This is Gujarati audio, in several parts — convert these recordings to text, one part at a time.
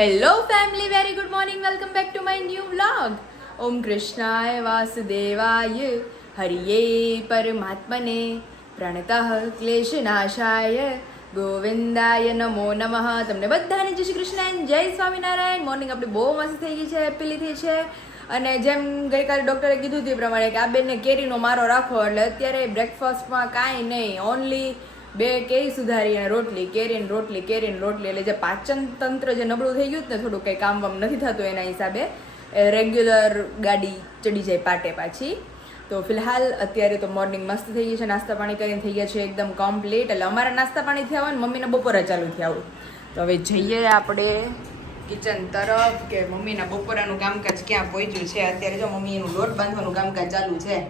Hello family, very good morning. Welcome back to my new vlog. ઓમ કૃષ્ણાય વાસુદેવાય હરિયે પરમાત્મને પ્રણતઃ ક્લેશનાશાય ગોવિંદાય નમો નમઃ. તમને બધાને જય શ્રી કૃષ્ણ અને જય સ્વામિનારાયણ. મોર્નિંગ આપણી બહુ મસ્ત થઈ ગઈ છે, હેપીલી થઈ છે. અને જેમ ગઈકાલે ડૉક્ટરે કીધું તે પ્રમાણે કે આ બેનને કેરીનો મારો રાખો, એટલે અત્યારે બ્રેકફાસ્ટમાં કાંઈ નહીં, ઓનલી 2 કેરી સુધારી અને રોટલી, કેરીને રોટલી, એટલે જે પાચન તંત્ર જે નબળું થઈ ગયું ને, થોડું કંઈ કામ વામ નથી થતું, એના હિસાબે રેગ્યુલર ગાડી ચડી જાય પાટે પાછી. તો ફિલહાલ અત્યારે તો મોર્નિંગ મસ્ત થઈ ગઈ છે, નાસ્તા પાણી કરીને થઈ ગયા છે એકદમ કમ્પ્લીટ. એટલે અમારા નાસ્તા પાણી થયા હોય ને મમ્મીને બપોરે ચાલુ થયા હોય. તો હવે જઈએ આપણે કિચન તરફ કે મમ્મીના બપોરાનું કામકાજ ક્યાં પહોંચ્યું છે. અત્યારે જો મમ્મી એનું લોટ બાંધવાનું કામકાજ ચાલુ છે.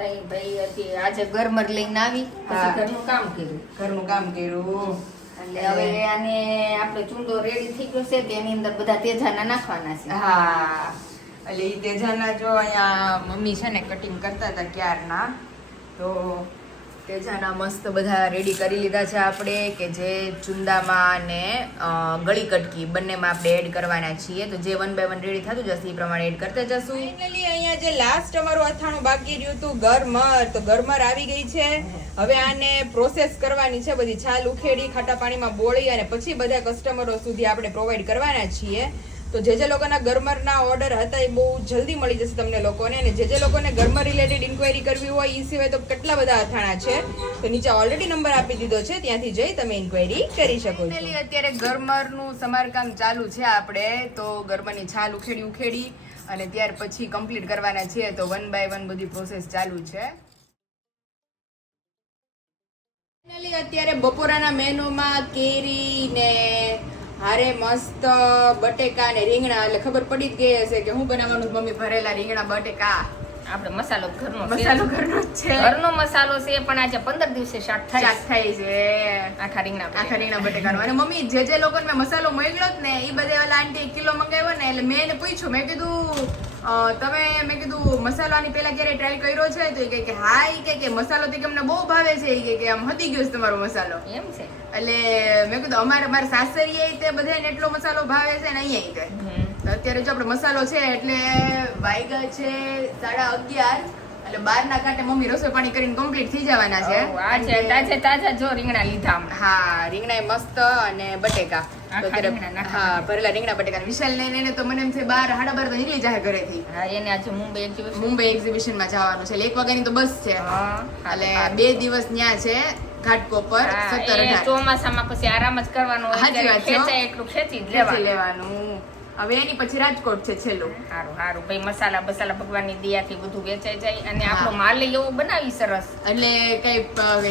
ભાઈ આજે ગરમર લઈને આવી, પછી ઘરનું કામ કર્યું. એટલે હવે આને આપણે ચૂંદો રેડી થઈ ગયો છે, તેની અંદર બધા તેજાના નાખવાના છે. હા, એટલે એ તેજાના જો અહીંયા મમ્મી છે ને કટિંગ કરતા હતા ક્યારના, તો તેજાના મસ્ત બધા રેડી કરી લીધા છે આપણે, કે જે ચુંદામાં અને ગળી કટકી બંનેમાં આપણે એડ કરવાના છીએ. તો જે 1 by 1 રેડી થતું જશે એ પ્રમાણે એડ કરતા જશું. ફાઇનલી અહીંયા જે લાસ્ટ અમારું અથાણું બાકી રહ્યું હતું ગરમર, તો ગરમર આવી ગઈ છે. હવે આને પ્રોસેસ કરવાની છે, બધી છાલ ઉખેડી ખાટા પાણીમાં બોળી અને પછી બધા કસ્ટમરો સુધી આપણે પ્રોવાઈડ કરવાના છીએ. તો જે લોકોના ગરમરના ઓર્ડર હતા એ બહુ જલ્દી મળી જશે તમને લોકોને. અને જે લોકોને ગરમર રિલેટેડ ઇન્ક્વાયરી કરવી હોય એ સિવાય તો કેટલા બધા અથાણા છે, તો નીચે ઓલરેડી નંબર આપી દીધો છે, ત્યાંથી જઈ તમે ઇન્ક્વાયરી કરી શકો છો. અત્યારે ગરમરનું સમારકામ ચાલુ છે આપણે, તો ગરમરની છાલ ઉખેડી અને ત્યાર પછી કમ્પ્લીટ કરવાના છે. તો 1 by 1 બધી પ્રોસેસ ચાલુ છે. અત્યારે બપોરાના મેનુમાં કેરી ને હારે મસ્ત બટેકા ને રીંગણા, એટલે ખબર પડી જ ગઈ હશે કે હું બનાવવાનું. મમ્મી ભરેલા રીંગણા બટેકા, આપણે મસાલો ઘરનો જ છે, ઘરનો મસાલો છે, પણ આજે 15 દિવસે શાક થાય છે આખા રીંગણા બટેકાનો. અને મમ્મી જે લોકોને મેં મસાલો મોકલ્યો જ ને એ બધે ઓલા આંટી 1 કિલો મંગાવ્યો ને, એટલે મેં એને પૂછ્યું, મેં કીધું મસાલો આની પેલા ક્યારે ટ્રાય કર્યો છે? તો એ કે હા, એ કે મસાલો તો અમને બહુ ભાવે છે, એ કે આમ હતી ગયો છે તમારો મસાલો. એમ છે. એટલે મેં કીધું મારા સાસરીએ તે બધાને એટલો મસાલો ભાવે છે ને અહીંયા અત્યારે જો આપણે મસાલો છે એટલે વાગ્યા છે 11:30, એટલે 12 કાંટે મમ્મી રસોઈ પાણી કરીને કમ્પ્લીટ થઈ જવાના છે. આજે તાજા જો રીંગણા લીધા. હા, રીંગણા મસ્ત અને બટેકા. હા, ભરેલા રીંગણા બટેકા. વિશાલ ને તો મને એમ છે 12-12:30 તો નીકળી જાય ઘરેથી. હા, એને આજે મુંબઈ એક્ઝિબિશનમાં જવાનું છે. 1 વાગ્યાની તો બસ છે, એટલે 2 દિવસ ત્યાં છે ઘાટકોપર. 17-18 ચોમાસામાં પછી આરામ જ કરવાનો, એટલું ખેંચી જ લેવાનું. હવે એની પછી રાજકોટ છે છેલ્લું. સારું ભાઈ, મસાલા ભગવાનની દયાથી બધું વેચાઈ જાય અને આપણો માલ એવો બનાવી સરસ, એટલે કઈ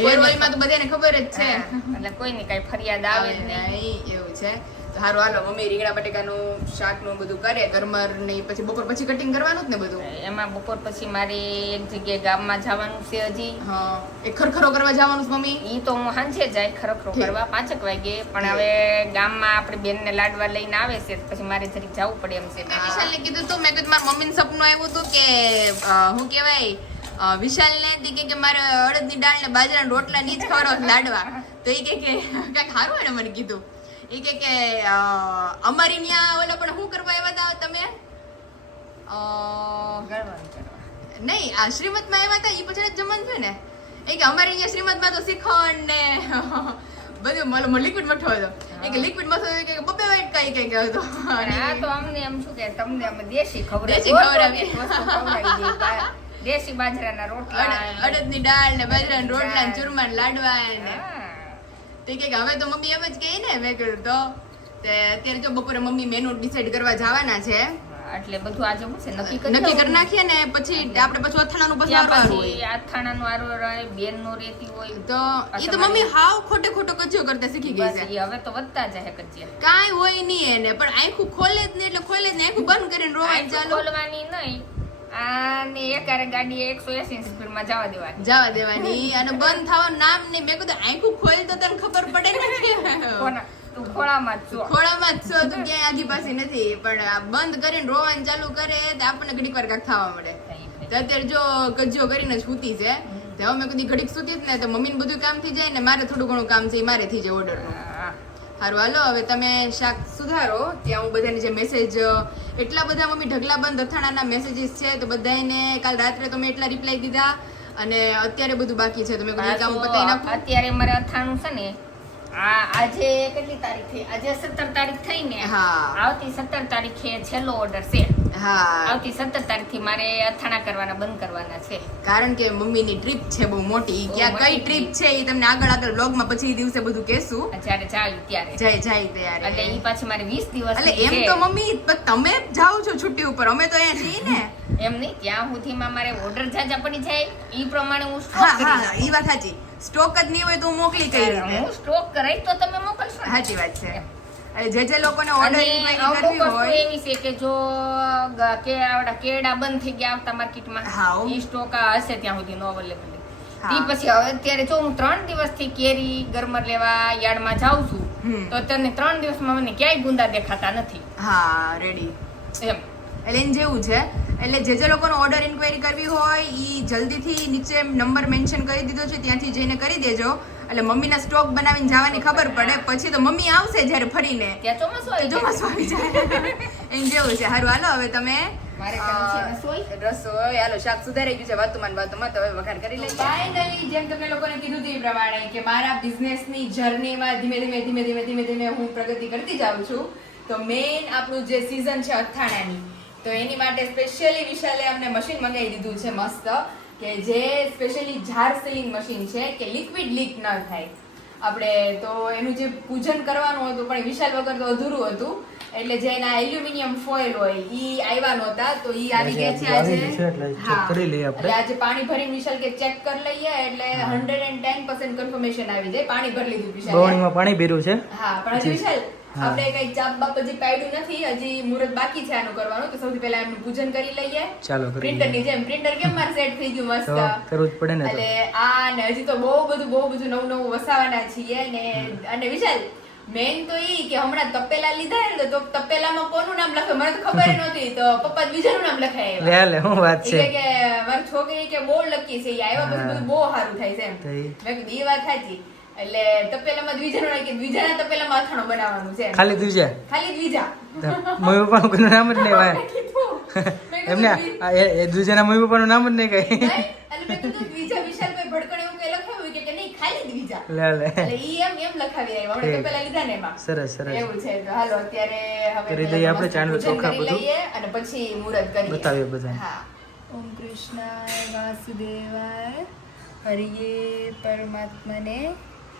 હેર ઓઇલ માં તો બધાને ખબર જ છે, એટલે કોઈની કઈ ફરિયાદ આવે નહીં એવું છે. સારું, હાલો મમ્મી રીંગણા બટેકાનું શાકનું બધું કરે, ગરમર ને પછી બપોર પછી કટિંગ કરવાનું જ ને બધું. એમાં બપોર પછી મારે એક જગ્યાએ ગામમાં જવાનું છે હજી. હા, એ ખરખરો કરવા જવાનું છે મમ્મી. ઈ તો હું સાંજે જાય ખરખરો કરવા 5 વાગે, પણ હવે ગામમાં આપણે બેનને લાડવા લઈને આવે છે, પછી મારે જરીક જવું પડે એમ છે. વિશાલને કીધું તું, મેં કીધું મારા મમ્મીને સપનું આવ્યું હતું કે હું કહેવાય વિશાલ ને કે મારે અડદની દાળ ને બાજરાના રોટલા ની જ ખવડાવ લાડવા. તો એ કે કઈક સારું એને મને કીધું. એ કે અમારી ત્યાં ઓલા પણ શું કરવા આવ્યા હતા તમે? નહીં, આ શ્રીમત માં આવ્યા હતા એ પછી જમવાનું થયું ને. એ કે અમારી અહીંયા શ્રીમત માં તો શ્રીખંડ ને બધું લિક્વિડ મઠો હતો. એ કે લિક્વિડ મઠો કે બબે વાઈટ કઈ હતો. આ તો અમને એમ શું કે તમને અમે દેશી ખવડાવી દેશી બાજરાના રોટલા, અડદની દાળ ને બાજરાના રોટલા ને ચૂરમા લાડવા ને. તો કે હવે તો મમ્મી એમ જ કહે ને. મેં કહ્યું તો અત્યારે જો બપોરે મમ્મી મેનુ ડિસાઈડ કરવા જવાના છે, એટલે બધું આજે શું છે નક્કી કરી નાખીએ ને પછી આપણે પછી અથાણાનું અથાણાનું આરો બેનનું રેતી હોય તો એ તો મમ્મી હાવ ખોટો કચ્યો કરતા શીખી ગઈ છે. હવે તો વધતા જાય કચ્યા, કાંઈ હોય નહીં એને, પણ આંખું ખોલે જ નહીં, એટલે ખોલે જ નહીં, આંખું બંધ કરીને રોવાનું ચાલુ. ખોલવાની નહીં, આને એકારે ગાડી 180 સ્પીડમાં જવા દેવાની અને બંધ થવાનું નામ નહીં. મેં કીધું આંખું ખોલ તો તને ખબર પડે ને. તું ખોળામાં જ છો, તું ક્યાંય આધી પાસે નથી, પણ બંધ કરીને રોવાનું ચાલુ કરે તો આપણને ઘડીક વાર કાંક થવા મળે. તો અત્યારે જો કજ્જો કરીને જ સૂતી છે. હવે મેં કદી ઘડીક સૂતી જ ને તો મમ્મીને બધું કામ થઈ જાય ને મારે થોડું ઘણું કામ છે એ મારે થઈ જાય ઓર્ડરનું. હારું હાલો હવે તમે શાક સુધારો ત્યાં હું બધાને જે મેસેજ એટલા બધા મમ્મી ઢગલાબંધ અથાણાના મેસેજીસ છે તો બધાને કાલ રાત્રે તો મેં એટલા રિપ્લાય દીધા અને અત્યારે બધું બાકી છે તમે કોઈ કામ પતાવી નાખો. અત્યારે મારે અથાણું છે ને આજે કેટલી તારીખ થઈ? આજે 17 તારીખ થઈ ને. હા. આવતી 17 તારીખે છેલ્લો ઓર્ડર છે. હા આવતી 17 તારીખથી મારે અથાણા કરવાના બંધ કરવાના છે. કારણ કે મમ્મીની ટ્રીપ છે બહુ મોટી. ક્યાં કઈ ટ્રીપ છે એ તમને આગળ વ્લોગમાં પછી એ દિવસે બધું કહેશું. જ્યારે ચાલ્યું ત્યારે જાય ત્યારે એટલે ઈ પાછી મારે 20 દિવસ એટલે એમ તો મમ્મી તમે જાઓ છો છુટ્ટી ઉપર અમે તો અહીંયા છીએ ને. એમ નહીં, ત્યાં સુધીમાં મારે ઓર્ડર જાજા પડી જાય ઈ પ્રમાણે હું સ્ટોક હા કરી હા ઈ વાત સાચી. સ્ટોક જ નહીં હોય તો હું મોકલી કઈ નાખું. રીતે? હું સ્ટોક કરાઈ તો તમે મોકલશો ને. સાચી વાત છે. એટલે જે લોકોને ઓર્ડર અને ઇન્ક્વાયરી અમુક કરવી વસ્તુ હોય એવી છે કે જો આવડા કેળા બંધ થઈ ગયા આવતા માર્કેટમાં હા. ઈ સ્ટોક હશે ત્યાં સુધી નો અવેલેબલ. હા. ઈ પછી હવે અત્યારે જો હું 3 દિવસથી કેરી ગરમર લેવા યાર્ડમાં જાઉં છું તો અત્યારે 3 દિવસમાં મને ક્યાંય ગુંદા દેખાતા નથી. હા રેડી એમ એટલે એમ જેવું છે. એટલે જે લોકોને ઓર્ડર ઇન્ક્વાયરી કરવી હોય ઈ જલ્દીથી નીચે નંબર મેન્શન કરી દીધો છે ત્યાંથી જઈને કરી દેજો. એટલે મમ્મીના સ્ટોક બનાવીને જવાની ખબર પડે પછી તો મમ્મી આવશે જ્યારે ફરીને ત્યાં ચોમાસું આવી જાય. ચોમાસું આવી જાય. એમ જેવું છે. હારું હાલો હવે તમે મારે કામ છે રસોઈ. રસોઈ હાલો શાક સુધારાઈ ગયું છે વાતુમાં તો હવે વઘાર કરી લઈએ. ફાઇનલી જેમ તમને લોકોને કીધું હતું એ પ્રમાણે કે મારા બિઝનેસની જર્નીમાં ધીમે ધીમે હું પ્રગતિ કરતી જાઉં છું. તો મેઇન આપણું જે સીઝન છે અથાણાની તો એની માટે સ્પેશિયલી વિશાલે અમને મશીન મંગાવી દીધું છે મસ્ત કે જે સ્પેશિયલી જાર સીલિંગ મશીન છે કે લિક્વિડ લીક ન થાય. આપણે તો એનું જે પૂજન કરવાનું હતું પણ વિશાલ વગર તો અધૂરું હતું. એટલે જે એના એલ્યુમિનિયમ ફોઇલ હોય ઈ આવ્યા નહોતા તો ઈ આવી ગયા છે આજે. હા એટલે આજે પાણી ભરીને વિશાલ કે ચેક કરી લઈએ એટલે 110% કન્ફર્મેશન આવી જાય. પાણી ભરી લીધું વિશાલ. બવણીમાં પાણી ભર્યું છે. હા પણ હજી વિશાલ આપણે કઈ ચાપ બાપ હજી પાડ્યું નથી. હજી મુહૂર્ત બાકી છે આનું કરવાનું તો સૌથી પહેલા એમનું પૂજન કરી લઈએ. ચાલો કરી પ્રિન્ટર ની જેમ પ્રિન્ટર કેમ માર સેટ થઈ ગયું મસ્ત. તો કરવું જ પડે ને. એટલે આ ને હજી તો બહુ બધું નવું વસાવાના છીએ ને. અને વિશાલ મેન તો ઈ કે હમણાં તપેલા લીધા ને તો તપેલામાં કોનું નામ લખે મને તો ખબર નહોતી તો પપ્પા બીજાનું નામ લખાય લે હું વાત છે કે મારી છોકરી કે બહુ લકી છે ઈ આવ્યા પછી બધું બહુ સારું થાય છે એમ. મેં કીધું ઈ વાત સાચી. એટલે તપેલામાં દ્વિજાનું નાખી દ્વિજાના તપેલામાં અથાણું બનાવવાનું છે. ખાલી દ્વિજા ખાલી દ્વિજા મમ્મી પપ્પાનું કોઈનું નામ જ નહીં ભાઈ એમને એ દ્વિજાના મમ્મી પપ્પાનું નામ જ નહીં કઈ. એટલે મેં કીધું દ્વિજા વિશાલભાઈ ભડકણ એવું કઈ લખાવ્યું કે નહીં ખાલી દ્વિજા. લે એટલે ઈ એમ લખાવી આવ્યા હમણાં તપેલા લીધા ને એમાં. સરસ એવું છે. તો હાલો અત્યારે હવે કરી દઈએ આપણે ચાંદલો પૂજન ચોખા કરી બધું. લઈએ અને પછી મુહૂર્ત કરીએ. બતાવીએ બધાને. હા. ઓમ કૃષ્ણાય વાસુદેવાય હરિયે પરમાત્મને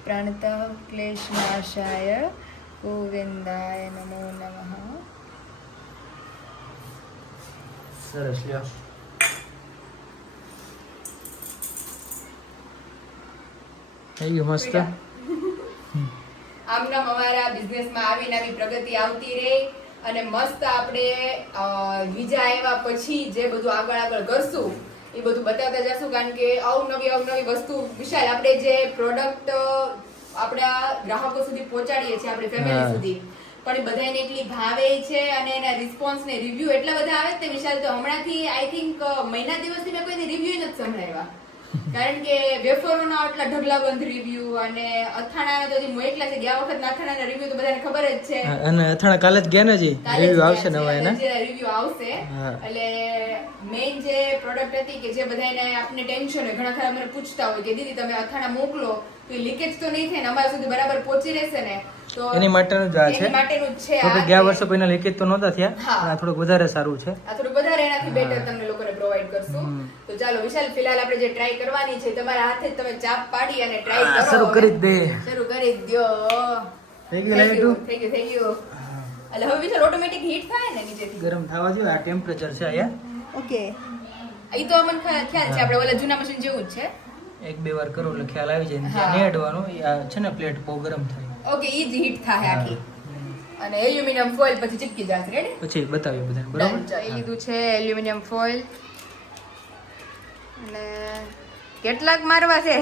પ્રાણતઃ ક્લેશનાશાય ગોવિંદાય નમો નમઃ. સરસ લ્યો. થઈ ગયું મસ્ત. આમ નામ અમારા બિઝનેસમાં આવી પ્રગતિ આવતી રહે અને મસ્ત આપણે બીજા આવ્યા પછી જે બધું આગળ કરશું એ બધું બતાવતા જશું. કારણ કે અવનવી વસ્તુ વિશાલ આપણે જે પ્રોડક્ટ આપણા ગ્રાહકો સુધી પહોંચાડીએ છીએ આપણી ફેમિલી સુધી પણ એ બધાને એટલી ભાવે છે અને એના રિસ્પોન્સ ને રિવ્યુ એટલા બધા આવે છે વિશાલ. તો હમણાંથી આઈ થિંક મહિના દિવસથી મેં કોઈને રિવ્યુ નથી સંભળાવ્યા. કારણ કે વેફરોના આટલા ઢગલાબંધ રિવ્યુ અને અથાણાના તો હજી એકલા છે. ગયા વખત અથાણાના રિવ્યુ તો બધાને ખબર જ છે. અને અથાણા કાલે જ ગયા ને જી રિવ્યુ આવશે નવા એના. રિવ્યુ આવશે. એટલે મેઇન જે પ્રોડક્ટ હતી કે જે બધાને આપને ટેન્શન હોય ઘણા ખરા મને પૂછતા હોય કે દીદી તમે અથાણા મોકલો તો એ લીકેજ તો નહીં થાય ને અમારા સુધી બરાબર પહોંચી રહેશે ને. તો એની માટેનું જ આ છે. એની માટેનું જ છે. તો કે ગયા વર્ષે કોઈના લીકેજ તો નહોતા થયા. હા. આ થોડુંક વધારે સારું છે. આ થોડું વધારે એનાથી બેટર તમને લોકોને પ્રોવાઈડ કરશું. તો ચાલો વિશાલ ફિલહાલ આપણે જે ટ્રાય કરવાની છે તમારા હાથે જ તમે ચાપ પાડી અને ટ્રાય કરો. શરૂ કરી જ દે. શરૂ કરી જ દો. થઈ ગયું લાઈટું. થઈ ગયું. એટલે હવે વિશાલ ઓટોમેટિક હીટ થાય ને નીચેથી. ગરમ થવા જોઈએ. આ ટેમ્પરેચર છે અહીંયા. ઓકે. ઈ તો અમને ખ્યાલ છે આપણે ઓલા જૂના મશીન જેવું જ છે. એક બે વાર કરો એટલે ખ્યાલ આવી જાય. ત્યાં નેડવાનું આ છે ને પ્લેટ બહુ ગરમ થાય. ઓકે ઈ જ હીટ થાય આખી. અને એલ્યુમિનિયમ ફોઇલ પછી ચીપકી જશે. રેડી? પછી બતાવીએ બધાને બરાબર. એ લીધું છે એલ્યુમિનિયમ ફોઇલ. અને કેટલાક મારવા છે?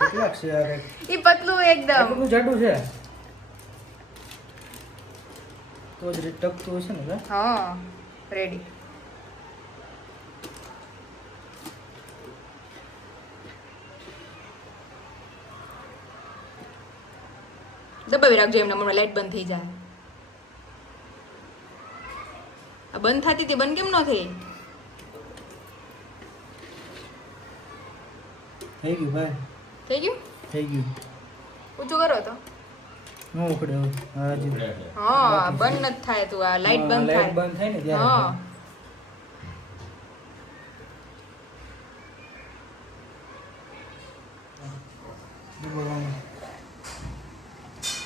કેટલાક છે આ કઈ? ઈ પતલું એકદમ. આટલું જાડું છે. તો જ ટકતું હશે ને. હા રેડી. દબાવી રાખજો એમને મને લાઈટ બંધ થઈ જાય. આ બંધ થતી હતી, બંધ કેમ ન થઈ? થઈ ગયું ભાઈ, થઈ ગયું? થઈ ગયું. ઊંચું કરો તો. નો ઉખડે હવે. હા જી. હા બંધ નથી થાય તું, આ લાઈટ બંધ લાઈટ થાય. બંધ થાય ને ત્યારે. હા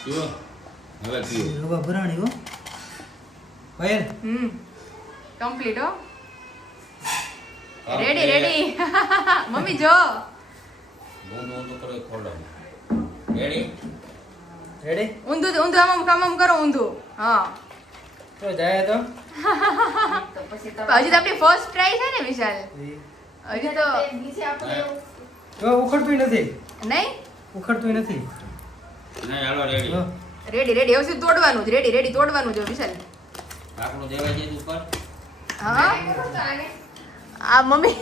પીવો હવે પીવો રવા ભરાણી હો ભાઈ. કમ્પ્લીટ હો. Ready ready. મમ્મી જો ઊંધું ઊંધું કરો ખોલવાનું રેડી રેડી ઊંધું આમ કરો ઊંધું. હા તો જાય તો તો પછી હજી તો આપણી ફર્સ્ટ ટ્રાય છે ને વિશાલ, હજી તો નીચે આપણે એવું તો ઉખડતું નથી, નહીં. ઉખડતું નથી. ના ચાલો રેડી જો રેડી રેડી હવે સુધી તોડવાનું જ. રેડી રેડી તોડવાનું જ વિશાલ. આપણું દેવાય છે ઉપર હા તો આને આ મમ્મી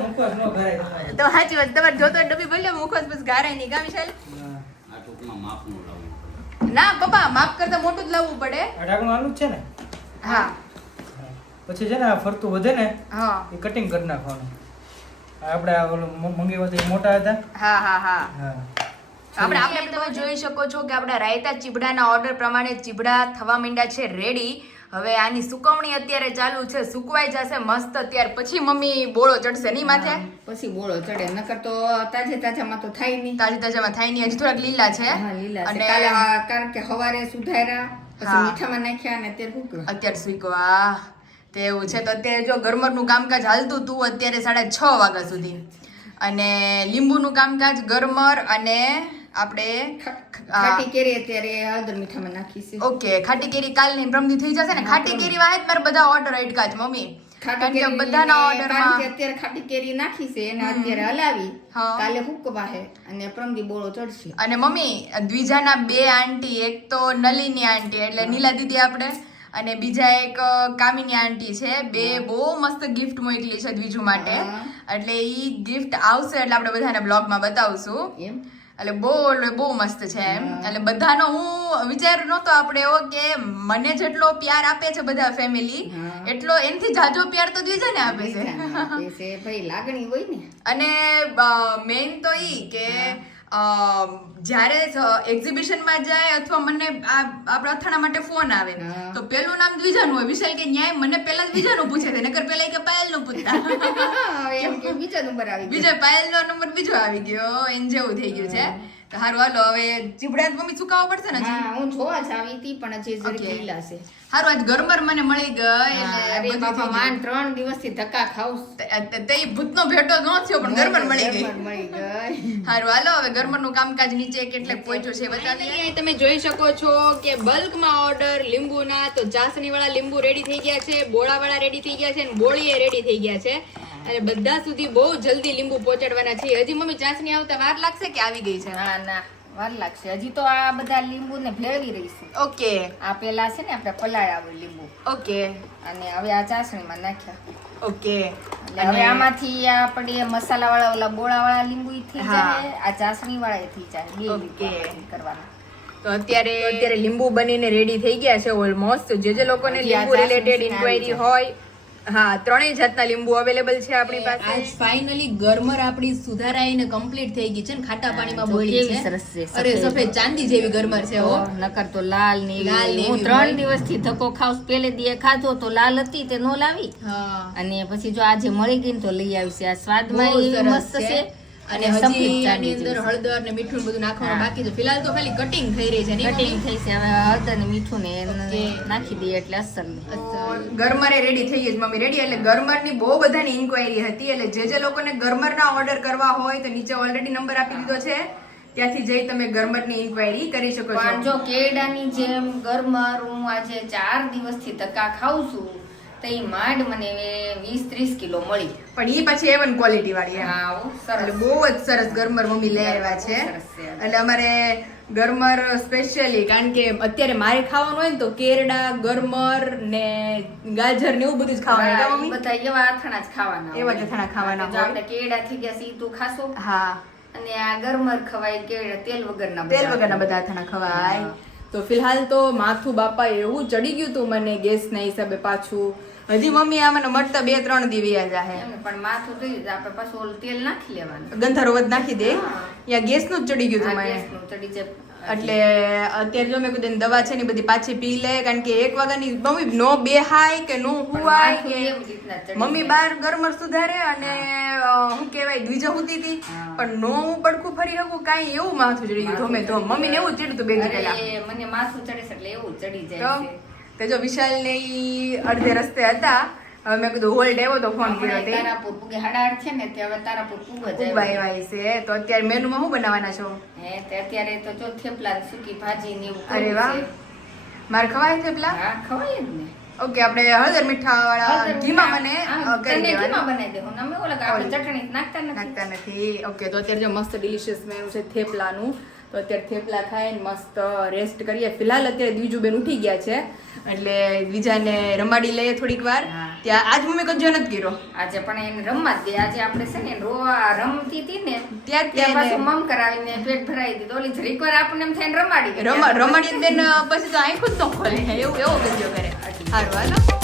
મુખવાસ નો ભરાય તમારે. તો સાચી વાત, તમારે જોતો ડબ્બી બોલ્યો મુખવાસ બસ ગારાય નહીં કા વિશાલ? હા. આ ટૂંકમાં માપનું લાવવું પડે ના પપ્પા માપ કરતા મોટું જ લાવવું પડે. આ ઢાંકણું આલું જ છે ને. હા હા. પછી છે ને આ ફરતું વધે ને હા એ કટિંગ કરી નાખવાનું. આ આપણે આ ઓલું મંગીવા તો એ મોટા હતા. હા હા હા. હા આપણે તમે જોઈ શકો છો કે આપણા રાયતા ચીબડાના ઓર્ડર પ્રમાણે ચીબડા થવા માંડ્યા છે રેડી. હવે આની સુકવણી અત્યારે ચાલુ છે, સુકવાઈ જશે મસ્ત ત્યાર પછી મમ્મી બોળો ચડશે નહીં માથે. પછી બોળો ચડે, નકર તો તાજામાં તો થાય નહીં. તાજી તાજામાં થાય નહીં, હજી થોડાક લીલા છે. હા, લીલા છે. અને કાલે કારણ કે સવારે સુધાર્યા, પછી હા. મીઠામાં નાખ્યા અને અત્યારે શું કરવા? અત્યારે સુકવા તેવું છે. તો અત્યારે જો ગરમરનું કામકાજ હાલતું હતું અત્યારે 6:30 વાગ્યા સુધી, અને લીંબુનું કામકાજ ગરમર અને આપણે ખાટી કેરી અત્યારે હળદર મીઠામાં નાખી છે. ઓકે ખાટી કેરી કાલની પ્રમદી થઈ જશે ને. ખાટી કેરી વાળા જ મારે બધા ઓર્ડર અટકા છે મમ્મી, ખાટી કારણ કે કેરી બધાના ને ઓર્ડરમાં કારણ કે અત્યારે ખાટી કેરી નાખી છે એને અત્યારે હલાવી, હા. કાલે હુકવા છે અને પ્રમદી બોળો ચડશે. અને મમ્મી દ્વિજાના 2 આંટી, એક તો નલિની આંટી એટલે નીલા દીદી આપણે, અને બીજા એક કામિની આંટી છે. બે બહુ મસ્ત ગિફ્ટ મોકલી છે દ્વિજુ માટે. હા. એટલે ઈ ગિફ્ટ આવશે એટલે આપણે બધાને બ્લોગમાં બતાવશું. એમ એટલે બહુ મસ્ત છે એમ. એટલે બધાનો હું વિચાર નહોતો આપણે એવો કે મને જેટલો પ્યાર આપે છે બધા ફેમિલી, હા. એટલો એનથી જાજો પ્યાર તો દ્વિજાને આપે છે. બીજાને આપે છે. ભાઈ લાગણી હોય ને. અને મેઇન તો ઈ કે જ્યારે એક્ઝિબિશનમાં જાય અથવા મને આપણા અથાણા માટે ફોન આવે હા. તો પેલું નામ દ્વિજાનું હોય. વિશાલ કે ન્યાય મને પેલા જ દ્વિજાનું પૂછે છે, નકર પેલા કે પાયલનું પૂછતા. એમ કે બીજા નંબર આવી ગયો. બીજા પાયલનો નંબર બીજો આવી ગયો, એને જેવું થઈ ગયું છે. તો હારું હાલો હવે ચીબડા મમ્મી સુકાવવા પડશે ને હજી. હા, હું જોવા જ આવી હતી પણ હજી જરીક Okay. લીલા છે. હારું આજ ગરમર મને મળી ગઈ હા, એટલે અરે બધું બાપા થઈ માન 3 દિવસથી ધક્કા ખાઉં ગયું. તે ભૂતનો ભેટો ન થયો પણ ગરમર મળી ગઈ. ગરમર મળી ગઈ. હારું હાલો હવે ગરમરનું કામકાજ નીચે કેટલેક પહોંચ્યું છે બતાવીએ. તમે જોઈ શકો છો કે બલ્કમાં ઓર્ડર લીંબુના, તો ચાસણી વાળા લીંબુ રેડી થઈ ગયા છે, બોળા વાળા રેડી થઈ ગયા છે, અને બોળીએ રેડી થઈ ગયા છે. અને બધા સુધી બહુ જલ્દી લીંબુ પહોંચાડવાના છે. હજી મમ્મી ચાસણી આવતા વાર લાગશે કે આવી ગઈ છે? ના વાર લાગશે. હજી તો આ બધા લીંબુ ને ભેળવી રહીશું. ઓકે આ પેલા છે ને આપણે પલાળ્યા લીંબુ ઓકે અને હવે આ ચાસણીમાં નાખ્યા. ઓકે. એટલે હવે આમાંથી આપણે મસાલા વાળા ઓલા બોળા વાળા લીંબુ ઈ થઈ હા. જાય, આ ચાસણી વાળા ઈ થઈ જાય. બે લીંબુ Okay. આમાંથી કરવાના. તો અત્યારે લીંબુ બનીને રેડી થઈ ગયા છે ઓલમોસ્ટ. જે લોકોને હજી આ લીંબુ રિલેટેડ ચાસણી ઇન્ક્વાયરી આવી હોય, હા, ત્રણેય જાતના લીંબુ અવેલેબલ છે આપણી પાસે. આજ ફાઇનલી ગરમર આપણી સુધારાઈને કમ્પ્લીટ થઈ ગઈ છે ને ખાટા પાણીમાં જો બોળી કેવી છે. સરસ છે, અરે સફેદ. સફેદ ચાંદી જેવી ગરમર છે હો. નકર તો લાલ ને એવી. લાલ ને હું એવી 3 હોય. દિવસથી ધક્કો ખાઉં. પેલે દીએ ખાધો તો લાલ હતી તે નો લાવી, હા અને પછી જો આજે મળી ગઈ ને તો લઈ આવી છે. આ સ્વાદમાં બહુ ય સરસ મસ્ત છે. છે અને સફેદ હજી આની ચાંદી અંદર જેવી છે. હળદર ને મીઠું ને બધું નાખવાનું હા. બાકી છે. ફિલહાલ તો ખાલી કટિંગ થઈ રહી છે નહીં કટિંગ મમ્મી? થઈ છે. હવે હળદર ને મીઠું ને એને Okay. નાખી દઈએ એટલે અસર ગરમરે રેડી થઈ ગઈ છે મમ્મી રેડી. એટલે ગરમરની બહુ બધાની ઇન્ક્વાયરી હતી, એટલે જે લોકોને ગરમરના ઓર્ડર કરવા હોય તો નીચે ઓલરેડી નંબર આપી દીધો છે, ત્યાંથી જઈ તમે ગરમરની ઇન્ક્વાયરી કરી શકો પણ છો. જો કેળાની જેમ ગરમર હું આજે 4 દિવસથી ધક્કા ખાઉં છું તો ઈ માંડ મને 20-30 કિલો મળી. પણ ઈ પછી A1 ક્વોલિટી વાળી એમ. હા, હો, એટલે સરસ. બહુ જ સરસ ગરમર મમ્મી લઈ આવ્યા છે. સરસ છે. એટલે અમારે ગરમર સ્પેશિયલી કારણ કે અત્યારે મારે ખાવાનું હોય ને તો કેરડા, ગરમર ને ગાજર ને એવું બધું જ ખાવાનું હોય. હા, કા મમ્મી? ઈ બધા એવા અથાણા જ ખાવાના એવા જ હોય. અથાણા ખાવાના જો હોય. આપણે કેળા થઈ ગયા છે ઈ તું ખાશો, હા અને આ ગરમર ખવાય કે તેલ વગરના તેલ વગરના બધા અથાણા ખવાય. તો ફિલહાલ તો માથું બાપા એવું ચડી ગયું તું મને ગેસના હિસાબે પાછું. હજી મમ્મી આ મને મળતા 2-3 દી વ્યા જાહે. પણ માથું થઈ જાય આપણે પાછું ઓલું તેલ નાખી લેવાનું. ગંધારો વધ નાખી દે. હા. યા ગેસનું જ ચડી ગયું તું આ મને. ગેસનું ચડી જાય. એટલે અત્યારે જો મેં કીધું દવા છે ને બધી પાછી પી લે, કારણ કે 1 વાગ્યાની મમ્મી નો બેહાય કે નો હુવાય માથું કે એવી રીતના ચડી મમ્મી જાય. બાર ગરમર સુધારે અને શું કહેવાય દ્વિજા હુતી હતી, હા. પણ નો હું પડખું ફરી શકું કાંઈ એવું માથું ચડી ગયું ધોમે ધોમ. મમ્મીને એવું જ ચડ્યું હતું 2 દી પહેલા. અરે, મને માથું ચડે છે એટલે એવું ચડી તો જાય છે. તે જો વિશાલ ને ઈ અડધે રસ્તે હતા. હવે મેં કીધું હોલ્ડ આવ્યો તો ફોન કર્યો હમણાં તે તારાપુર પૂગે 8:30 છે ને તે હવે તારાપુર પૂગ જ ઉભા આવ્યો. આવ્યા છે. તો અત્યારે મેનુમાં શું બનાવવાના છો? હે તે અત્યારે તો જો થેપલા ને સૂકી ભાજી ને એવું અરે કર્યું વાહ. છે. મારે ખવાય છે પેલા? હા ખવાય જ ને. ઓકે, આપણે હળદર મીઠા વાળા ઘીમાં મને હા, કરી તને દેવાના. ઘીમાં બનાવી દેવું. અમે ઓલા આપણે ઓલી. ચટણી નાખતા નથી. નાખતા નથી. ઓકે, તો અત્યારે જો મસ્ત ડિલિશિયસ મેનુ છે થેપલાનું. તો અત્યારે થેપલા ખાઈને મસ્ત રેસ્ટ કરીએ. ફિલહાલ અત્યારે દ્વિજુ બેન ઉઠી ગયા છે એટલે દ્વિજાને રમાડી લઈએ થોડીક વાર. હા. ત્યાં આજ મમ્મી કજો નથી કર્યો. આજે પણ એને રમવા જ દે. આજે આપણે છે ને રમતી હતી ને ત્યાં જ ત્યાં તેને પાછું મમ કરાવીને પેટ ભરાઈ દીધું. ઓલી જરીક વાર આપણને એમ થઈને રમાડી ગઈ. રમાડી બેન પછી તો આંખો જ ન ખોલે એવું એવો ગજ્યો કરે. સારું હાલો.